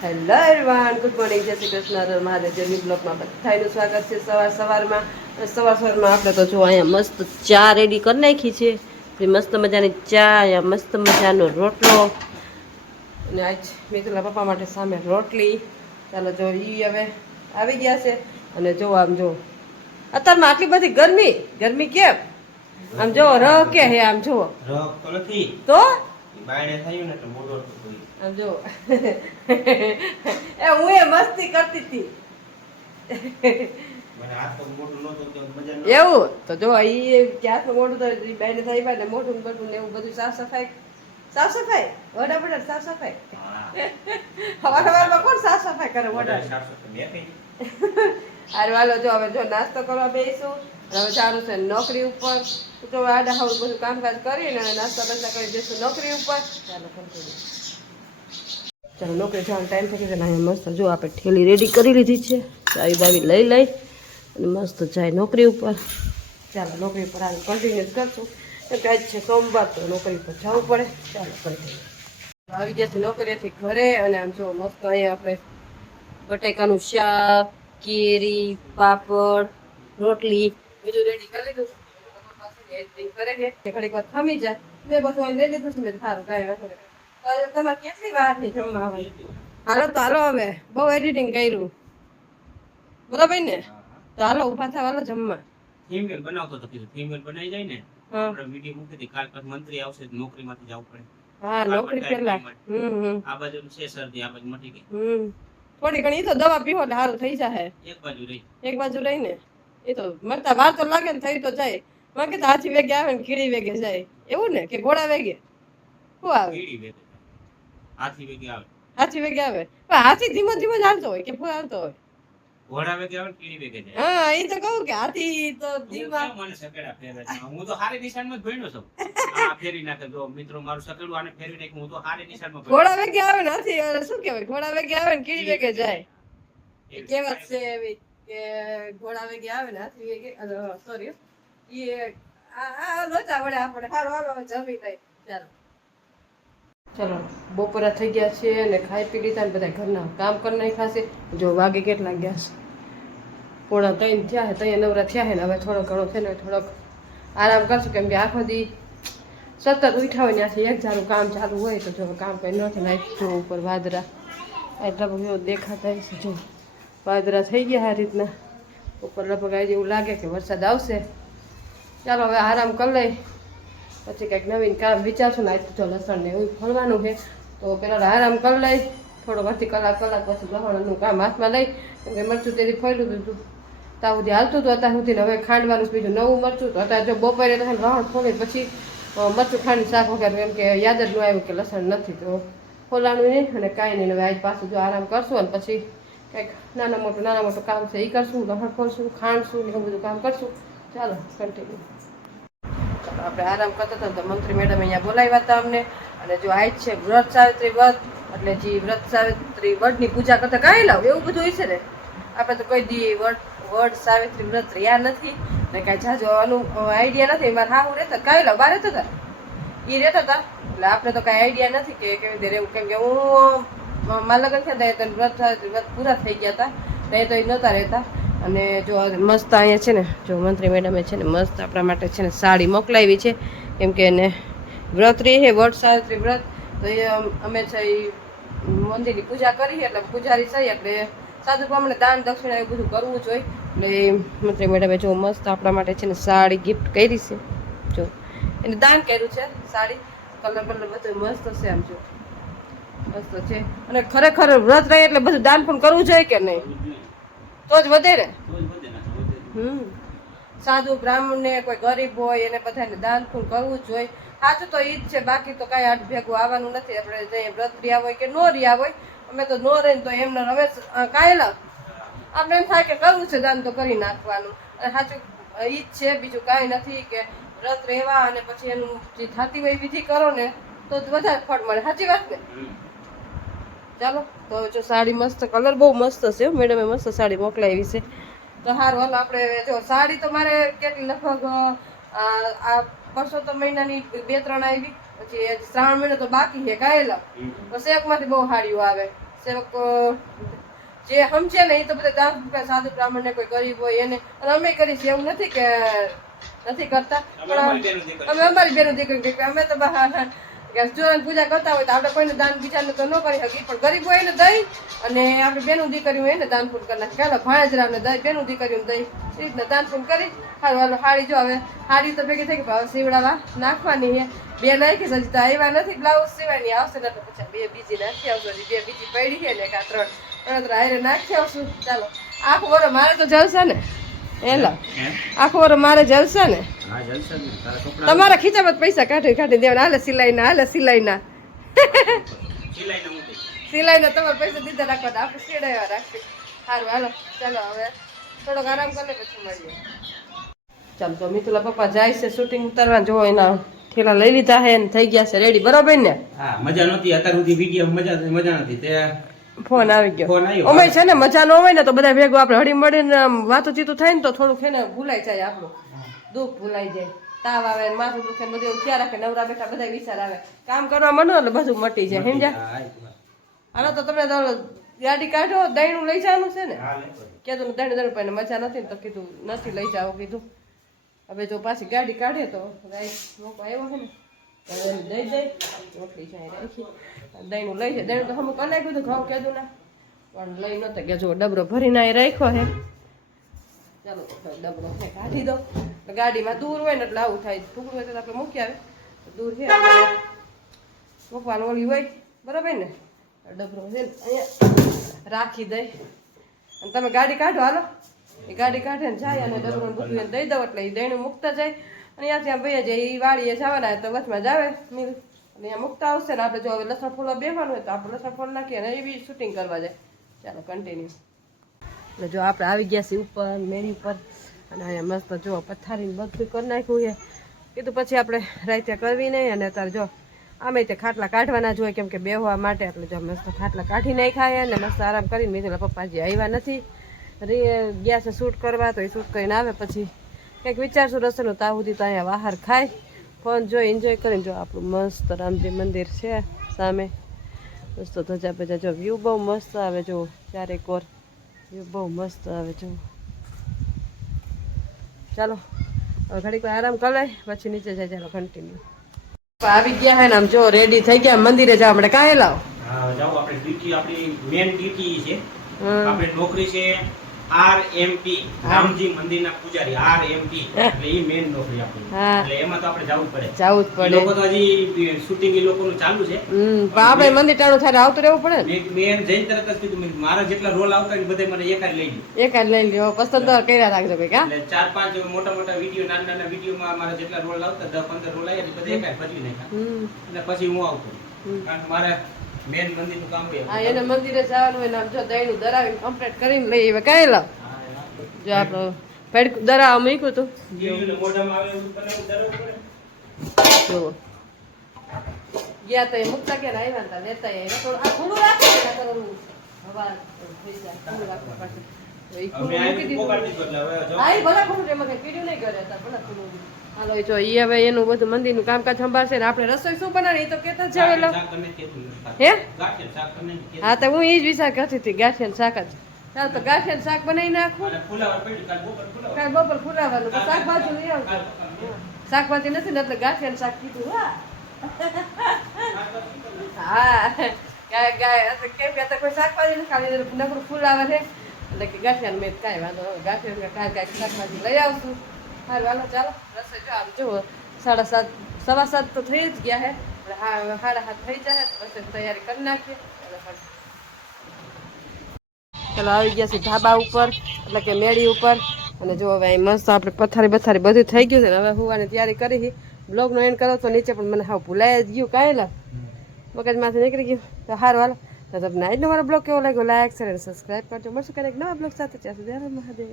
Hello everyone, good morning, જય શ્રી કૃષ્ણ, મહાદેવ. જેની બ્લોગમાં બધાનું સ્વાગત છે. સવારમાં આપણે તો જો અહીંયા મસ્ત ચા રેડી કરી નાખી છે. મસ્ત મજાની ચા, અહીંયા મસ્ત મજાનો રોટલો, અને આજ મિતુલા પપ્પા માટે સામે રોટલી. ચાલો જો ઈ હવે આવી ગયા છે. અને જો આમ જો અત્યારમાં આટલી બધી ગરમી કેમ આમ જો ર કે હે આમ જો તો આમ જો એ હું એ મસ્તી કરતી હતી એવું તો જો ઈ ક્યાંક મોટું તો બેને થઈ પાય ને મોટું મોટું ને એવું બધું સાફ સફાઈ વડા સાફ સફાઈ હવારમાં કોણ સાફ સફાઈ કરે વડા અરે વાલો જો હવે જો નાસ્તો કરવા બેસીશું. હવે ચાલુ છે નોકરી ઉપર. તો આડા હાવ બધું કામકાજ કરીને નાસ્તા બાસ્તા કરી જઈશું નોકરી ઉપર. ચાલો નોકરી જવાનો ટાઈમ થઈ ગયો. અહીંયા મસ્ત જો આપણે ઠેલી રેડી કરી લીધી છે. ચાવી બાવી લઈ અને મસ્ત જાય નોકરી ઉપર. ચાલો નોકરી ઉપર આજે કન્ટિન્યુઅસ કરશું. કેમ કે આજ છે સોમવાર, તો નોકરી પર જવું પડે. ચાલો કન્ટિન્યુ આવી ગયા છે નોકરીએથી ઘરે. અને આમ જો મસ્ત અહીંયા આપણે બટેકાનું શાક, કેરી, પાપડ, રોટલી બધું રેડી કરી લીધું. કરે છે ઘડીક વાર થમી જાય મેં બધું અહીં લઈ લીધું છે. મેં સારું કાંઈ વાંધો નહીં. તમારે કેટલી વાર થી જમવા આવે? હાલો હવે બહુ એડિટિંગ કર્યું બરાબર ને? તો હાલો ઉભા થાવ, હાલો જમવા. થીમવેલ બનાવતો તો કીધું થીમવેલ બનાવી જાય ને આપણે વિડિયો મૂકી દે. કાલ પાછું મંત્રી આવશે નોકરીમાંથી જવું પડે. હા નોકરી પેલા આ બાજુ છે શરદી, આ બાજુ મટી ગઈ. થોડી ઘણી તો દવા પીવો એટલે સારું થઈ જાય. એક બાજુ રહી ને એ તો મરતા વાર તો લાગે ને થઈ તો જાય. માં કે હાથી વેગે આવે ને કીડી વેગે જાય એવું ને કે ઘોડા વેગે શું આવે? કીડી વેગે, હાથી વેગે આવે. હાથી વેગે આવે પણ હાથી ધીમો ધીમો ચાલતો હોય કે ફૂલ આવતો હોય? ઘોડા વેગે આવે, કીડી વેગે જાય. હા એ તો કહું કે હાથી તો ધીમા. મને સકેડા ફેરવે છે. હું તો હારી નિશાનમાં જ ભણ્યો છું. આ ફેરી નાખે જો મિત્રો મારું સકેડું આને ફેરવી નાખ્યું. હું તો હારી નિશાનમાં ઘોડા વેગે આવે ને હાથી શું કહેવાય? ઘોડા વેગે આવે ને કીડી વેગે જાય. એ કહેવત છે એવી કે ઘોડા વેગે આવે ને હાથી વેગે સોરી એ આ લોચા વડે આપણે હારો હારો જમી લઈ. ચાલો ચલો બપોરા થઈ ગયા છે અને ખાઈ પી લીધા ને બધા ઘરના કામ કરી નાખ્યા છે. જો વાગે કેટલા ગયા છે? 2:30 થયા છે. ત્યાં નવરા થયા છે ને હવે થોડો ઘણો છે ને થોડોક આરામ કરશું. કેમ કે આખો દી સતત ઉઠા હોય ત્યાંથી એક ધારું કામ ચાલુ હોય તો જો કામ કંઈ નથી. નાખી જો ઉપર વાદરા એટલા બધું દેખાતા છે. જો વાદરા થઈ ગયા આ રીતના ઉપર લગભગ આજે એવું લાગે કે વરસાદ આવશે. ચાલો હવે આરામ કરી લઈ પછી કંઈક નવીન કામ વિચારશું ને. આજ તો લસણ ને એવું ફરવાનું છે તો પેલા આરામ કરી લઈ થોડો અડધી કલાક પછી લસણનું કામ હાથમાં લઈ. કેમ કે મરચું તેથી ફર્યું હતું ત્યાં સુધી હાલતું હતું અત્યાર સુધી. હવે ખાંડવાનું બીજું નવું મરચું તો અત્યારે જો બપોરે તો લસણ ફોલી પછી મરચું ખાંડી શાક વગર એમ કે યાદ જ ન આવ્યું કે લસણ નથી તો ફોલાનું નહીં અને કાંઈ નહીં. હવે આજ પાછું જો આરામ કરશું અને પછી કંઈક નાના મોટું કામ છે એ કરશું. લસણ ખોલશું, ખાંડશું ને એવું બધું કામ કરશું. ચાલો કન્ટિન્યુ. ચાલો આપણે આરામ કરતા હતા તો મંત્રી મેડમ અહીંયા બોલાવ્યા હતા અમને. અને જો આજ છે વ્રત સાવિત્રી વ્રત એટલે જે વ્રત સાવિત્રી વડની પૂજા કરતા કાંઈ લાવ એવું બધું હોય છે ને. આપણે તો કોઈ દી વડ સાવિત્રી વ્રત રહ્યા નથી ને કાંઈ જાજો આઈડિયા નથી. મારા હાહુ રહેતા કાંઈ લાવ બહાર રહેતા હતા એ રહેતા હતા એટલે આપણે તો કાંઈ આઈડિયા નથી કે કેવી રીતે રહેવું. કેમ કે હું મારા લગ્ન થયા હતા વ્રત સાવિત્રી વ્રત પૂરા થઈ ગયા હતા ત્યાં તો એ નહોતા રહેતા. અને જો મસ્ત અહીંયા છે ને જો મંત્રી મેડમે છે ને મસ્ત આપણા માટે છે ને સાડી મોકલાવી છે. કેમ કે એને વ્રત રહી છે વડ સાવિત્રી વ્રત તો એ અમે છે એ મંદિરની પૂજા કરી એટલે પૂજારી છે એટલે સાધુ પ્રમાણે દાન દક્ષિણા એવું બધું કરવું જોઈએ. એટલે મંત્રી મેડમે જો મસ્ત આપણા માટે છે ને સાડી ગિફ્ટ કરી છે. જો એને દાન કર્યું છે સાડી. કલર બધું મસ્ત છે આમ જો મસ્ત છે. અને ખરેખર વ્રત રહે એટલે બધું દાન પણ કરવું જોઈએ કે નહીં? તો જ વધે ને. સાધુ બ્રાહ્મણ ને કોઈ ગરીબ હોય એને બધાને દાન પણ કરવું જ જોઈએ. સાચું તો ઈ જ છે. બાકી તો કાંઈ આઠ ભેગું આવવાનું નથી. આપણે જઈએ વ્રત રહ્યા હોય કે નો રહ્યા હોય અમે તો નો રહીને તો એમને રમેશ કાંઈ લાવ આપણે એમ થાય કે કરવું છે દાન તો કરી નાખવાનું. અને સાચું ઈ જ છે, બીજું કાંઈ નથી કે વ્રત રહેવા અને પછી એનું જે થતી હોય વિધિ કરો ને તો વધારે ફળ મળે. સાચી વાત ને? ચાલો તો જો સાડી મસ્ત કલર બહુ મસ્ત છે. મેડમે મસ્ત સાડી મોકલાવી છે તો સારું હાલો આપણે જો સાડી તો મારે કેટલી લગભગ આ પરસોત્તમ મહિનાની 2-3 આવી પછી શ્રાવણ મહિનો તો બાકી છે કાંઈ લો તો શેકમાંથી બહુ સાડીઓ આવે સેવકો જે સમજે ને એ તો બધા દાન પૂરા સાધુ બ્રાહ્મણ ને કોઈ ગરીબ હોય એને અને અમે કરીશું એવું નથી કે નથી કરતા પણ અમે અમારી બેનું દીકરી અમે તો જોરાની પૂજા કરતા હોય તો આપણે કોઈને દાન બીજાને તો ન કરી શકીએ પણ ગરીબ હોય એને દઈ અને આપણે બેનું દીકરી હોય એને દાન પૂર્ણ કરી નાખી ચાલો ભાણેજરાને દઈ બેનું દીકરીને દઈ એ રીતના દાન પૂર્ણ કરી સારું હાલો હાડી જો હવે હાડી તો ભેગી થઈ ગઈ હવે સીવડાવા નાખવાની છે બે નાખી હજી તો આવ્યા નથી બ્લાઉઝ સિવાયની આવશે ને તો પછી બે બીજી નાખી આવશું હજી બે બીજી પડી છે ને કાં ત્રણ હારે નાખી આવશું ચાલો આખું વરો મારે તો જલસા ને એલા આખું વરો મારે જલસા ને તમારા ખીચામાં પૈસા કાઢી દેવાના હાલે સિલાઈના તમારે પૈસા દીધા રાખવાના આપણે સીડાવ્યા રાખી સારું હાલો ચાલો હવે થોડોક આરામ કરી પછી મળીએ ચાલો તો મિતુલા પપ્પા જાય છે શૂટિંગ ઉતારવા જો એના થેલા લઈ લીધા હે ને થઈ ગયા છે રેડી બરોબર ને હા મજા નહોતી અત્યાર સુધી વિડીયો મજા નથી તે ફોન આવી ગયો ઓમે છે ને મજા ન હોય ને તો બધા ભેગું આપણે હળી મળીને વાતો ચીતું થાય ને તો થોડુંક છે ને ભૂલાઈ જાય આપણું દુઃખ ભૂલાઈ જાય તાવ આવે માથું દુખે બધું એવું ક્યાં રાખે નવરા બેઠા બધા વિચાર આવે કામ કરવા માંડો એટલે બધું મટી જાય સમજ્યા હાલો તો તમે ગાડી કાઢો દહીંનું લઈ જવાનું છે ને કીધું દહીં પણ મજા નથી ને તો કીધું નથી લઈ જાવ કીધું હવે જો પાછી ગાડી કાઢે તો મોકો આવ્યો છે ને દઈ જાય રોટલી જાય રાખી દહીંનું લઈ જાય દહીં તો અમુક કલાક બધું ઘઉં કીધું ના પણ લઈ નતો કે જો ડબરો ભરીને અહીં રાખ્યો હે ચાલો ડબરો કાઢી દો ગાડીમાં દૂર હોય ને એટલે આવું થાય ટુકડું હોય તો આપણે મૂકી આવે દૂર છે મૂકવાનું ઓલી હોય બરાબર ને ડબરો છે ને અહીંયા રાખી દઈ અને તમે ગાડી કાઢો હાલો એ ગાડી કાઢે ને જાય અને ડબરો બધું એને દઈ દો એટલે એ દહીંનું મૂકતા જાય અને ત્યાંથી આમ ભાઈ જાય એ વાડીએ જવાના તો વચમાં જ આવે મિલ અને અહીંયા મૂકતા આવશે ને આપણે જો હવે લસણ ફૂલો બેસવાનું હોય તો આપણે લસણ ફૂલ નાખીએ અને એ બી શૂટિંગ કરવા જાય ચાલો કન્ટિન્યુ એટલે જો આપણે આવી ગયા છીએ ઉપર મેરી ઉપર અને અહીંયા મસ્ત જો પથારીને બધું કરી નાખ્યું છે કીધું પછી આપણે રાતે કરવી નહીં અને અત્યારે જો આમે તે ખાટલા કાઢવાના જ હોય કેમ કે બેહવા માટે એટલે જો મસ્ત ખાટલા કાઢી નાખ્યા અને મસ્ત આરામ કરીને મિતુલા પપ્પાજી આવ્યા નથી ગયા છે શૂટ કરવા તો એ શૂટ કરીને આવે પછી કંઈક વિચારશું રસોઈનું ત્યાં સુધી તો અહીંયા બહાર ખાય ફોન જોઈ એન્જોય કરીને જો આપણું મસ્ત રામજી મંદિર છે સામે મસ્ત ધજા બજા જો વ્યૂ બહુ મસ્ત આવે જો ચારેક કોર વ્યૂ બહુ મસ્ત આવે જો ચાલો હવે ઘડીક આરામ કરી લે પછી નીચે જાય ચાલો કન્ટિન્યુ આવી ગયા હે ને આમ જો રેડી થઈ ગયા મંદિરે જવા માટે કાંઈ લાવો જાઓ આપણે ડ્યુટી આપણી મેન ડ્યુટી છે આપણે નોકરી છે RMP રામજી મંદિરના પૂજારી RMP એટલે ઈ મેન નોકરી આપણી એટલે એમાં તો આપણે જવું પડે લોકો તો હજી શૂટિંગ એ લોકોનું ચાલુ છે પણ આપણે મંદિર ટાણું થાય આવતું રહેવું પડે ને મેં જઈને તરત જ કીધું મારા જેટલા રોલ આવતા ને બધે મને એકાદ લઈ લ્યો પસંદ કર્યા રાખજો કઈ કા એટલે 4-5 મોટા વિડીયો નાના વિડીયોમાં મારા જેટલા રોલ આવતા 10-15 રોલ આવ્યા બધે એકાદ ભજવી નાખ્યા એટલે પછી હું આવતો કારણ કે મારે મેન મંદિરનું કામ હોય હા એને મંદિરે જવાનું હોય ને જો દહીંનું દરાવીને કમ્પ્લીટ કરીને લઈ હવે કાંઈ લાવ જો આપણું પેડ દરાવા મૂક્યું હતું મોઢામાં આવે એવું દરાવવું પડે જો ગયા તો એ મુકતા કે આવ્યા હતા લેતા થોડું આ ખુલ્લું રાખે ને થોડું હવા થઈ જાય ખુલ્લું રાખવા પાસે એ ખુલ્લું મૂકી દીધું હા એ ભલા ખુલ્લું એમાં કઈ પીડ્યું નહીં કરે હતા ભલા ખુલ્લું હાલો જો એ હવે એનું બધું મંદિરનું કામકાજ સંભાળશે ને આપણે રસોઈ શું બનાવી એ તો કેતા જ આવેલો હે હા તો હું એ જ વિચાર કરતી હતી ગાંઠિયાનું શાક જ ચાલ તો ગાંઠિયાનું શાક બનાવી નાખું કાલ બપોર ફુલાવાનું તો શાકભાજી લઈ આવજો શાકભાજી નથી ને એટલે ગાંઠિયાનું શાક કીધું હા કેમ કે કોઈ શાકભાજી નથી ખાલી નકરું ફૂલાવે છે એટલે કે ગાંઠિયાનું મેં કાંઈ વાંધો ગાંઠિયાનું કાંઈ શાકભાજી લઈ આવશું સારું હાલો ચાલો રસોઈ જો આમ જુઓ 7:30 7:15 તો થઈ જ ગયા હે હા 7:30 થઈ જાય રસોઈ તૈયારી કરી નાખીએ ચાલો આવી ગયા છે ધાબા ઉપર એટલે કે મેળી ઉપર અને જો હવે અહીં મસ્ત આપણે પથારી બધું થઈ ગયું છે હવે હોવાની તૈયારી કરી બ્લોગનો એન્ડ કરો તો નીચે પણ મને હા ભૂલાઈ જ ગયું કાંઈ લા મગજમાંથી નીકળી ગયું તો સારું હાલો તો તમને આજનો મારો બ્લોગ કેવો લાગ્યો લાઈક શેર અને સબસ્ક્રાઈબ કરજો મળશું ક્યારેક નવા બ્લોગ સાથે ત્યાં સુધી મહાદેવ